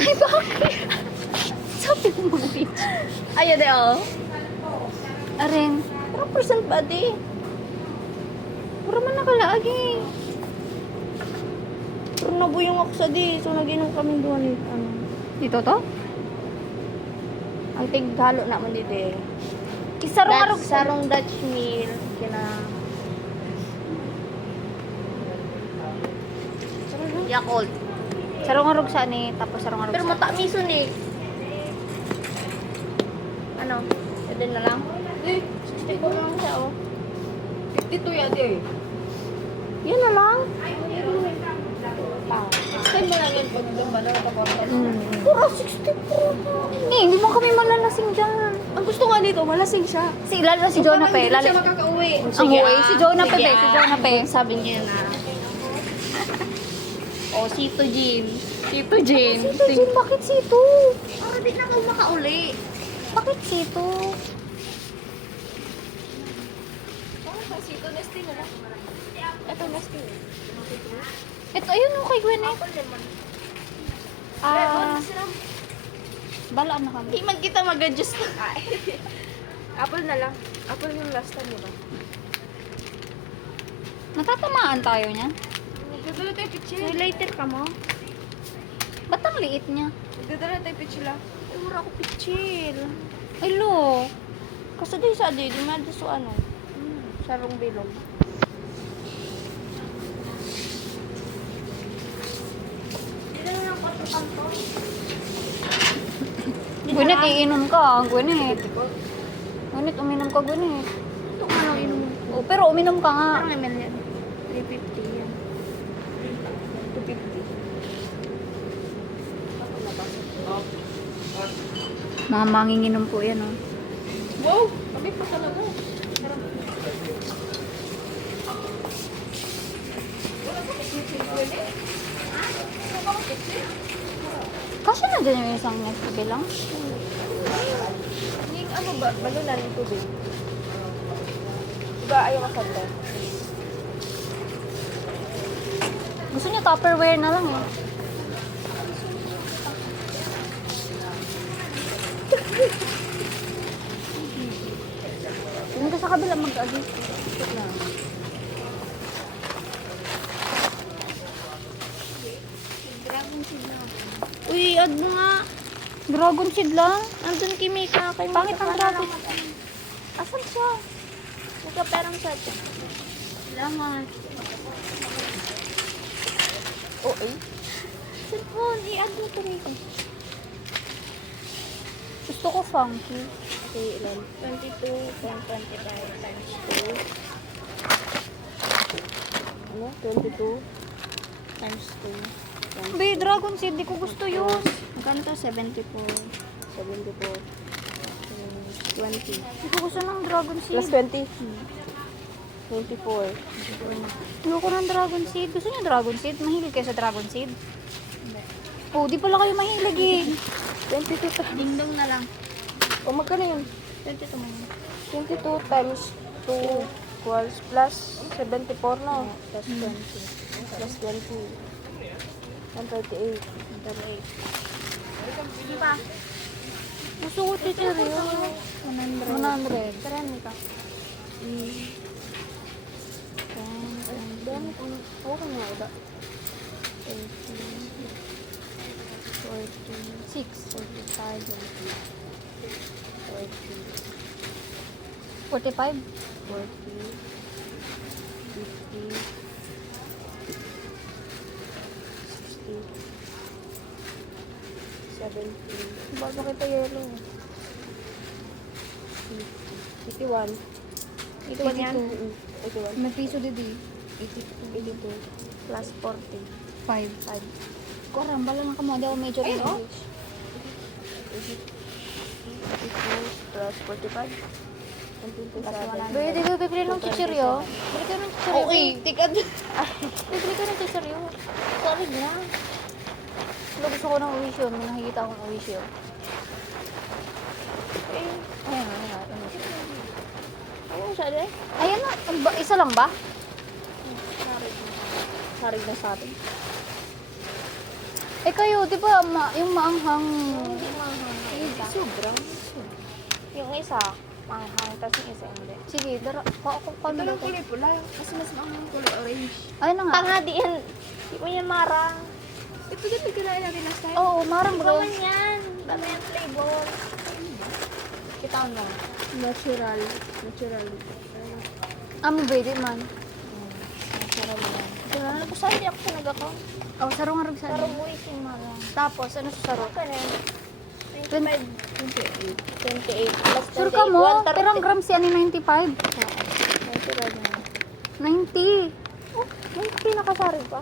Ay, bakit? Sabi ko mga bitch. Ayan de, oh. Aring. Pero percent ba, di? Puro man nakalaagi. Pero nabuyong ako sa di. So, nag-inom kami doon. Ano? Dito to? Ang tighalo naman dito eh. Isarong-arog Sarong Dutch meal. Kina... Yakult. Sarong-arog sa ni, tapos sarong-arog Pero sa. matamison eh. Ano? Pwede na lang? Eh, 64 lang siya, oh. 52 yan eh. Yan na lang. Next time mo lang yan pag dumba na nataporta. Puro 64. Hindi mo kami malalasing dyan. Ang gusto nga dito, malasing siya. Si lalo na si Jonah Parang Pe. hindi na Lalo siya makakauwi. ang huwi. Si Jonah Pe, Sige, si Jonah Pe. Sabi niya na. Oh, Sito Jean. Sito Jane. Sito Jane, bakit sito? Para di na ako makauli. Bakit sito? Sito Nesting na lang. Ito Nesting. Ito, ayun o kay Gwen eh. Balaan na kami. Hindi man kita mag-adjust. Apple na lang. Apple yung last time, diba? Natatamaan tayo niya. Nagdadala tayo pitchil. May lighter ka mo? Ba't ang liit niya? Nagdadala tayo pitchil lang. Ay, mura ako pitchil. Ay, lo. Kasi di sa di madyo so ano. Sarong bilog. Gwyneth, iinom ka. Gwyneth. Gwyneth, uminom ka, Gwyneth. Ito ano inom. Oh, pero uminom ka nga. Parang ml yan. 350 yan. 250. Mga manginginom po yan, oh. Wow! Kami pa talaga. Kasi na dyan yung isang next bilang. Yung ano ba? Balunan yung tubig. Diba ayaw kasanda? Gusto niya Tupperware na lang, eh. Doon ka sa kabila mag-agi. Dragon seed na. Uy, add mo nga. Dragon seed lang. Andun kimika kay Pangit ang dragon. Asan siya? Nagka-perang sa siya. Salamat. Oo eh. Cellphone, i-add mo to rito. Gusto ko funky. Okay, ilan? 22.25 times 2. Ano? 22. Times 2. Be, dragon seed. Di ko gusto yun. Magkano to? 74. 74. 20. Di ko gusto ng dragon Plus seed. 20. 24. Ayoko ng dragon seed. Gusto niyo dragon seed? Mahilig kayo sa dragon seed? Oh, di pala kayo mahilig eh. 22 times. Dingdong na lang. O magkano yun? 22 mo yun. 22 times 2 equals plus 74 no? Plus 20. Plus 20. 138. 38. Hindi pa. Gusto ko chichiryo. 100. 100. Karen ka. Dami ko. Okay nga iba. 6. 45. 45? 40. 50. 60. 70. Ba't ba kita yellow? 81. 81 yan? 81. May piso didi. 82. Plus 40. 5. 5. Korang, bala lang ka mo. Di ako medyo Ayun, oh. English. 82 plus 45. 127. Be, di ko bibili ng chichiryo. Bili ko ng chichiryo. Okay, tikad. Bibili ko ng chichiryo. Sorry na. Wala, gusto ko ng uwisyo. May nakikita akong uwisyo. Ayan, ayan. Ayun siya din. Ayan na. Isa lang ba? Sarig na sa atin. Eh kayo, di ba yung maanghang... Hindi manghang na isa. Sobrang. Yung isa, manghang, tapos yung isa hindi. Sige, dara. Ako, Ito paano lang ba ito? kulay pula. Kasi mas maangang kulay orange. Ay na nga. Tanga, di yan. Di mo yan marang. Ito din nagkalain natin last time. Oo, marang Di bro. pa man yan. Dami yung flavor. Kita ko na. Natural. Natural. Amo pwede man. Masarap yan. Kailangan ko saan ako sa nag-account. Oh, sarong harag sa Pero mo yung marang. Tapos, ano sa saro? Kanin. 28. 28 plus 28. Sure ka mo? 130. Perang grams yan ni 95. Natural na. 90. Oh, may pinakasari pa.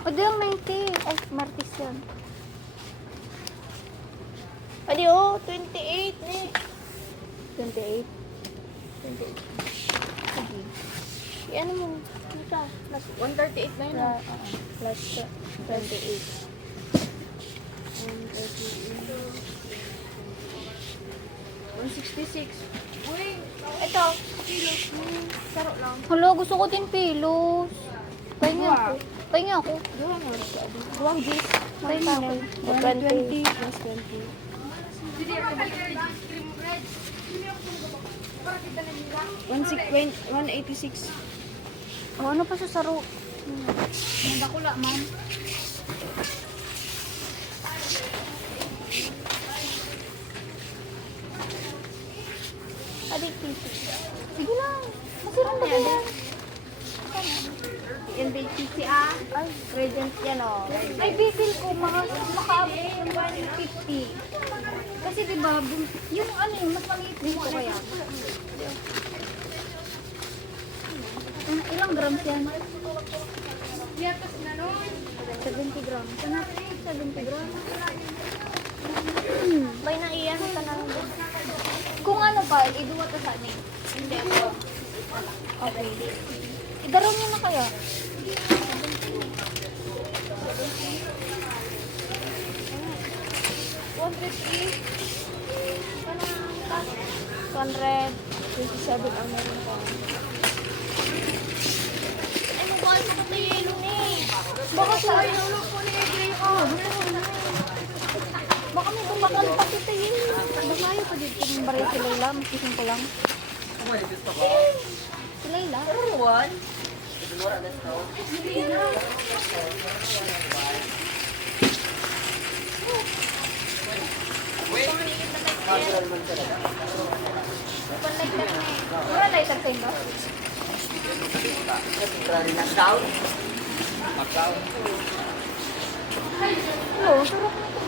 O di ang 90. Ay, martis yan. Adi oh, 28 ni. 28. 28. Sige. Ano mo? Ano ka? Plus 138 na yun. ah. plus 28. 166. Uy, Ito. saro lang. Hala, gusto ko din pilos. Pahinga Wow. ako. Pahinga ako. Duha nga rin siya. Duwang G's. Pahinga ako. 120 plus 20. 186. O, ano pa sa saro? Nagdakula man. Adi, piso. Sige lang. Masirang ba yan? Yan BTC ah. Ay, Regent yan oh. Ay, bibili ko. Makaabot yung 150. Kasi diba, yung ano yung mas maliit dito kaya. Ilang grams yan? 70 grams. Sana 70 grams. May naiyan ka na lang. Kung ano pa, iduwa to sa anin. Hindi ako. Okay. Idaron nyo na kaya. $100. 27 ang meron ko. Ay, mabahal ko na tayo yelo ni. Baka sa ay nulog po ni Adrian ka. Baka may bumakal pa kita yun. Lumayo pa dito yung baril si Layla. Maskising ko lang. Si Layla? Mura lighter sa inyo? Hello, sarap nito.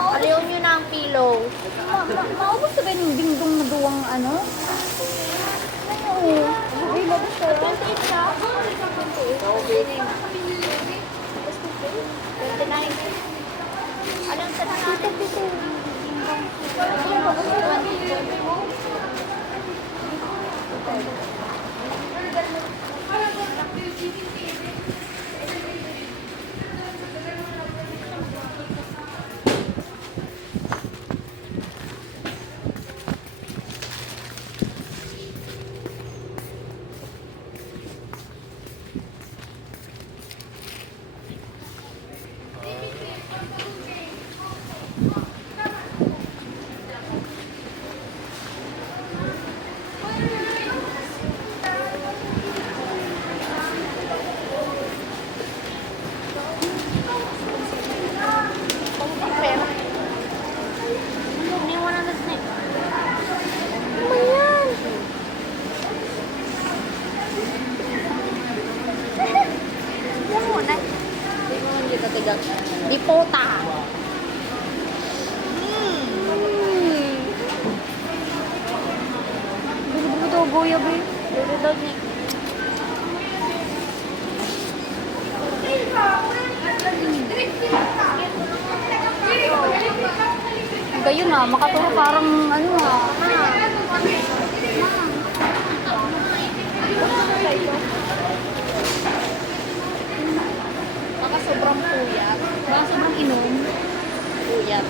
Aliw nyo na ang pillow. Maubos sa ganyan dingdong na duwang ano? Ano? Ay, labas ka. 28 siya. 29. Anong sa natin? Pera. May 100 na. Mayan. Yan muna. Hindi mo man dito tigang. Dipota. Gusto daw goyab eh. Dito daw ni. Gayon na, makaturo parang ano ah. Baka sobrang puyat. Baka sobrang inom. Puyat.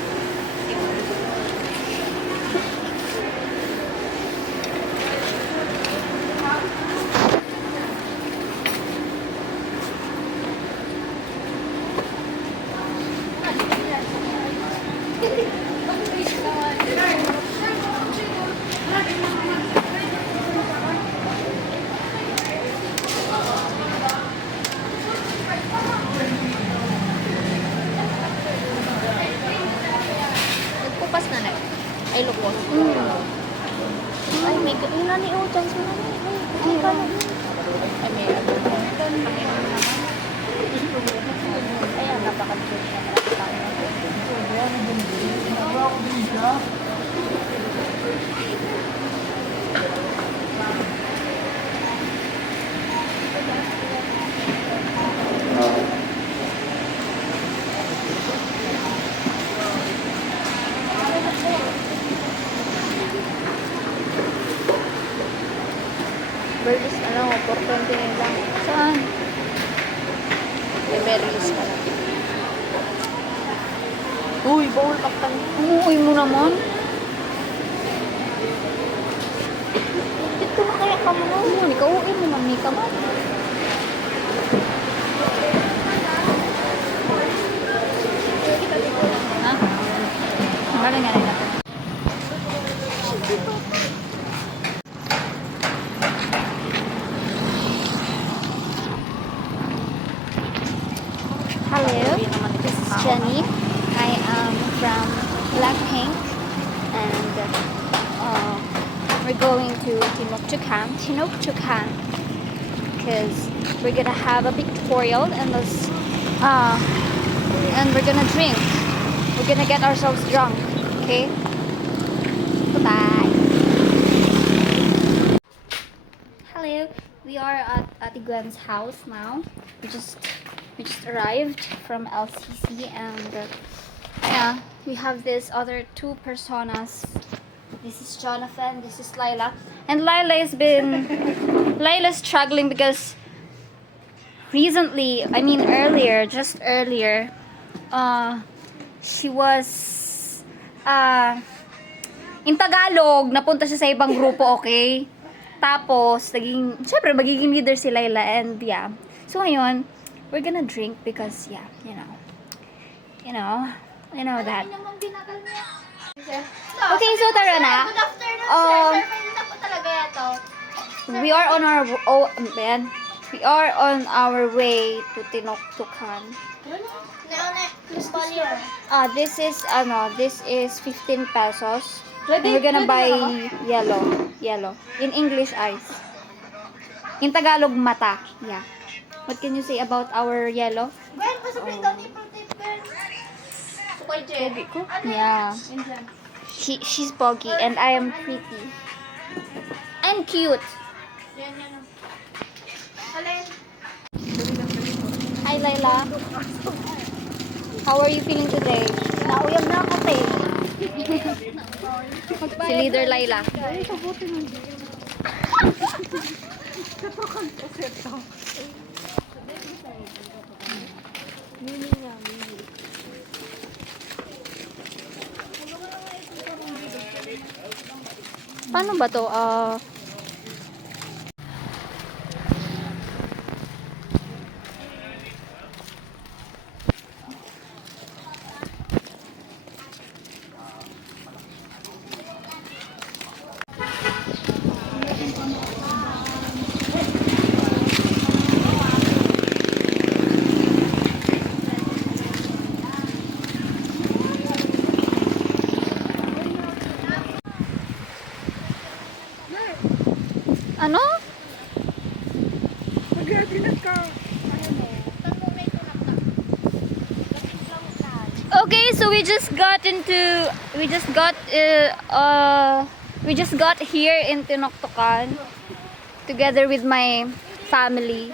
Re-release ka lang. Uy, bawal kaptan. Umuwi mo naman. Dito na kaya ka mo. Ikaw uwi mo naman, Mika mo. Ha? Ang galing nga nila. Hello, this is Jenny. I am from Blackpink, and we're going to Tinoktukan, because we're gonna have a pictorial and we're gonna drink. We're gonna get ourselves drunk. Okay. Bye. Hello, we are at Ate Gwen's house now. We just arrived from LCC, and yeah, we have this other two personas. This is Jonathan, this is Lila, and Lila's struggling because recently, I mean just earlier, she was in Tagalog, napunta siya sa ibang grupo, okay? Tapos, syempre, magiging leader si Lila, and yeah. So, ngayon, we're gonna drink because, yeah, you know that. Okay, so tara na. Good afternoon, sir. Sir, po talaga ito. We are on our way to Tinoktukan. This is 15 pesos. And we're gonna buy yellow. In English, ice. In Tagalog, mata. Yeah. What can you say about our yellow? Gwen, pasapin daw ni Protect Gwen. Sukoy, Jen. Yeah. She's boggy and I am pretty. I'm cute. Yan. Alin? Hi, Layla. How are you feeling today? Nauyam na ako, te. Si Leader Layla. Paano ba to? Ano? Okay, so we just got here in Tinoktokan together with my family.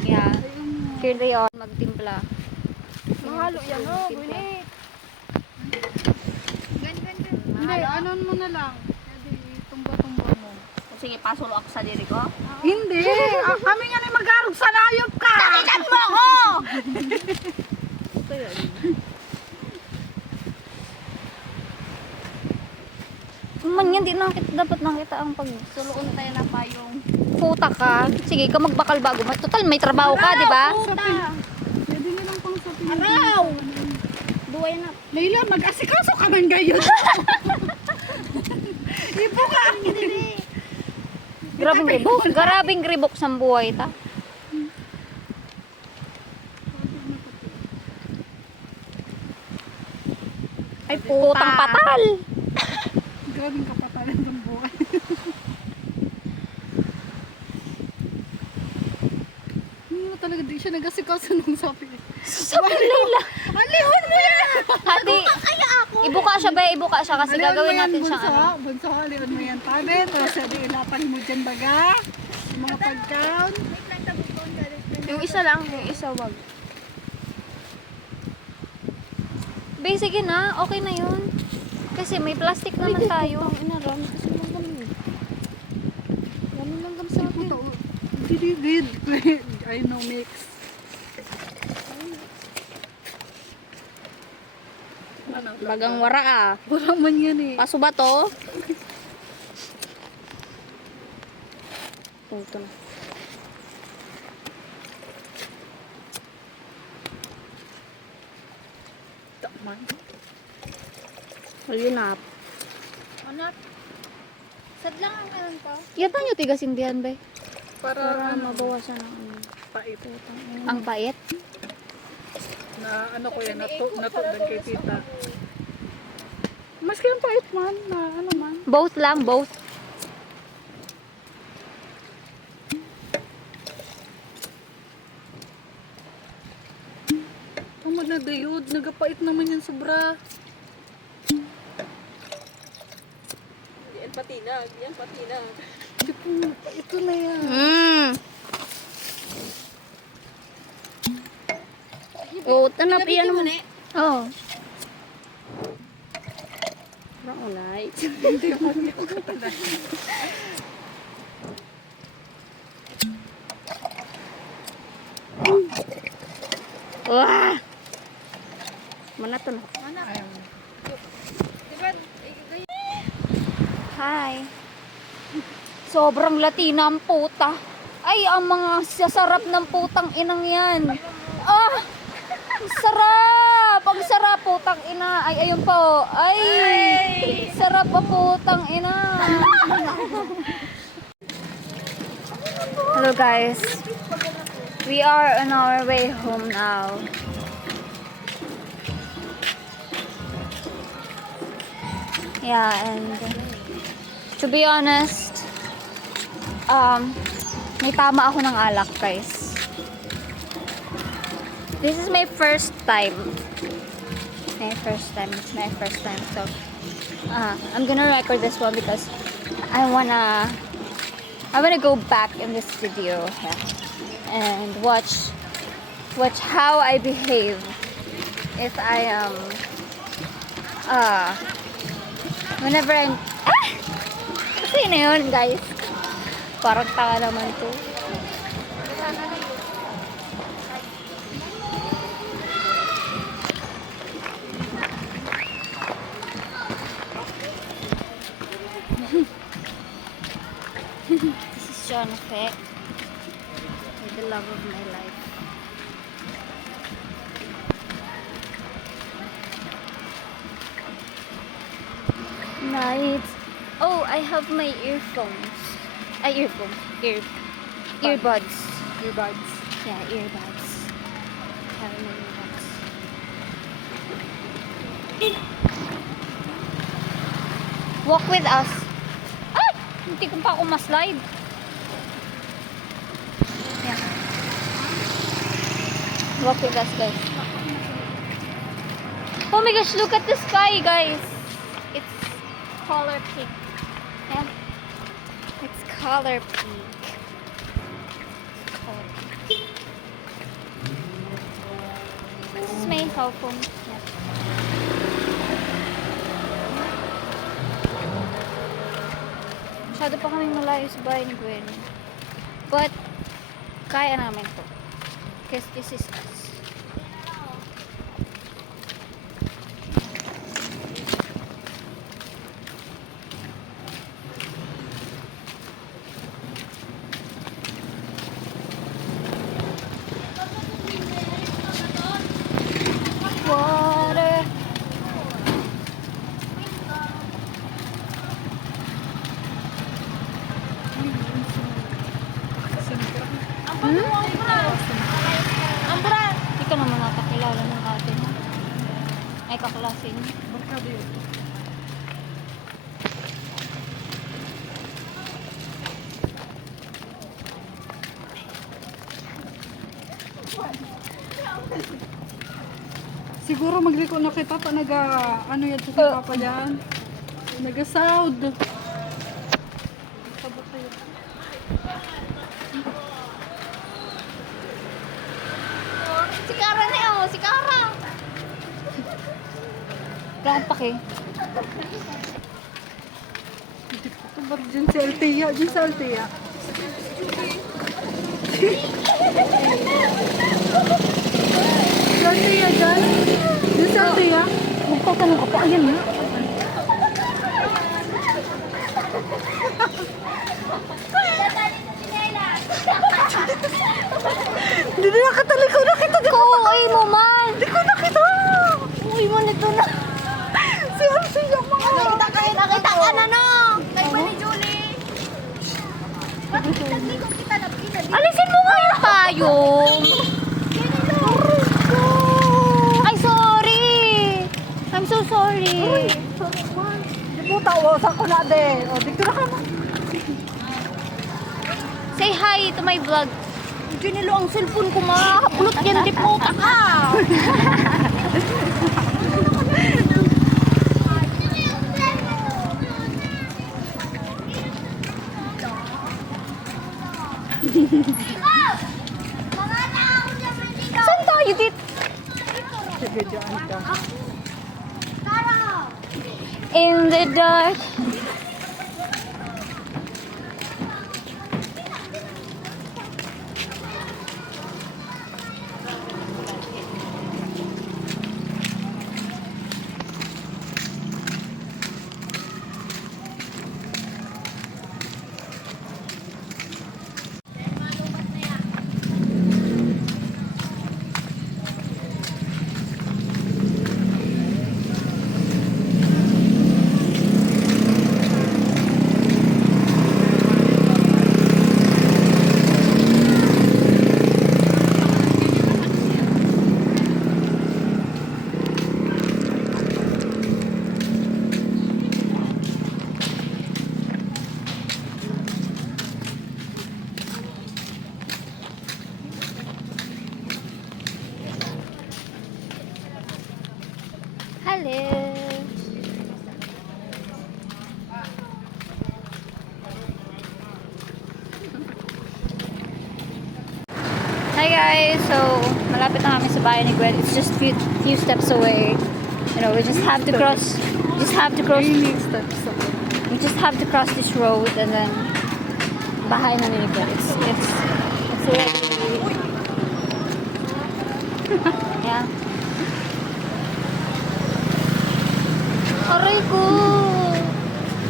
Yeah. Here they are magtimpla. Mahalo yan, oh. Gwyneth. Hindi, anon mo na lang. Pwede, tumba-tumba mo. Sige, pasulo ako sa diri ko. Hindi! Kami nga na mag-arog sa layop ka! Sakitan mo ako! Man yan, dapat nakita ang Suloon na tayo na payong. puta ka. Sige, ka magbakal bago. Total, may trabaho ka, di ba? Pwede nga lang pang sa Araw! Duway na. Layla, mag-asikaso ka man gayon. Ibo ka! Grabing ribok sa buhay ta. Ay, Putang patal. Grabing kapatalan ng buhay. Hindi mo talaga, di siya nag-asikaso nung sabi. Sabi Layla. Alihon mo yan! Hati, ibuka siya kasi gagawin natin siyang ano. Bunso, alihon mo yan, tabi. Tapos sabi, ilapal mo dyan baga. Yung mga pagkaon. Yung isa wag. Sige na, okay na yun. Kasi may plastic naman tayo. Inaram, kasi lang Ganun lang sa akin. Didid. I know mix. Bagang wara ah. Wala man yan eh. Paso ba to? Ito na. Takman. Ayun na. Anak. Sad lang ang kanan to. Yata nyo tigasin diyan, bay. Para mabawasan ang ano. pait. Ang pait. Na ano ko yan, nato din kay tita. Maski ang pait man, na ano man. Both lang, both. Tama na dayod, nagapait naman yan sobra. Yan patinag. Hindi po, ito na yan. Oh, tanap iyan mo. Oh. Parang ulay. Wah! Mana to na? Hi. Sobrang Latina ang puta. Ay, ang mga sasarap ng putang inang yan. Ah! Ang sarap! Ang sarap, putang ina. Ay, ayun po. Ay! Sarap ang putang ina. Hello guys. We are on our way home now. Yeah, and to be honest, may tama ako ng alak, guys. This is my first time. It's my first time. So, I'm gonna record this one because I wanna go back in this video and watch how I behave if I am whenever I'm kasi na yun, guys. Parang tanga naman to. This is John Fe, with the love of my life. Night. Oh, I have my earphones. Earbuds. Earbuds. Yeah, earbuds. I have my earbuds. Walk with us. Ay! Hindi ko pa ako ma-slide. Yeah. Walk with us, guys. Oh my gosh, look at the sky, guys. It's color pink. Yeah. It's color pink. Color pink. This is my cellphone. Yeah. Masyado pa kaming malayo sa bahay ni Gwen. But, kaya namin to. Because this is us. Water. Ambra! Hindi ka naman nakakilala ng ate mo. Ay, kaklase niya. Barkada yun. Siguro magliko na kay Papa ano yan sa kay Papa yan. Naga-sound. Sabot tayo. Si Kara na yun! Si Kara! Gaan pa kay. Ito ba dyan si Althea? Dyan si Althea. Si Althea dyan? Dyan si Althea? tatanong ako, ayan na. Hindi na nakatalikod na kita. Ko, ay mo man. Hindi ko nakita. Uy mo nito na. Si Elsie yung mga. Nakita ka na no! Kay ba ni Julie? Bakit naglikod kita na pinag? Alisin mo nga yung payong. Ay, sorry. I'm so sorry. Di mo tawa sa ko na de. O, dito na ka na. Say hi to my vlog. Ginilo ang cellphone ko makakapulot yan. Di po ka ka! Saan tayo dito? Sige, dyan ka. In the dark. Hello. Hi guys, so malapit na kami sa bahay ni Gwen. It's just few steps away. You know, we just have to cross. Really steps up. We just have to cross this road and then bahay na ni Gwen. It's really yeah. Aray ko!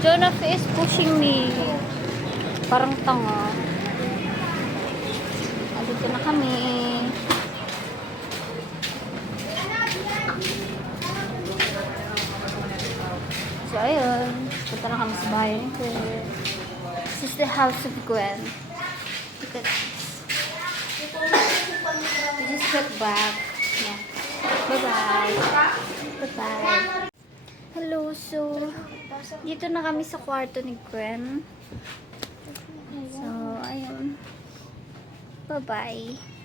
Jonathan is pushing me. Parang tanga. Dito na kami. So, ayun. Punta na kami sa bahay ni Gwen. This is the house of Gwen. Look at this. We just got back. Yeah. Bye-bye. Bye-bye. Hello, so dito na kami sa kwarto ni Gwen. So, ayun. Bye-bye.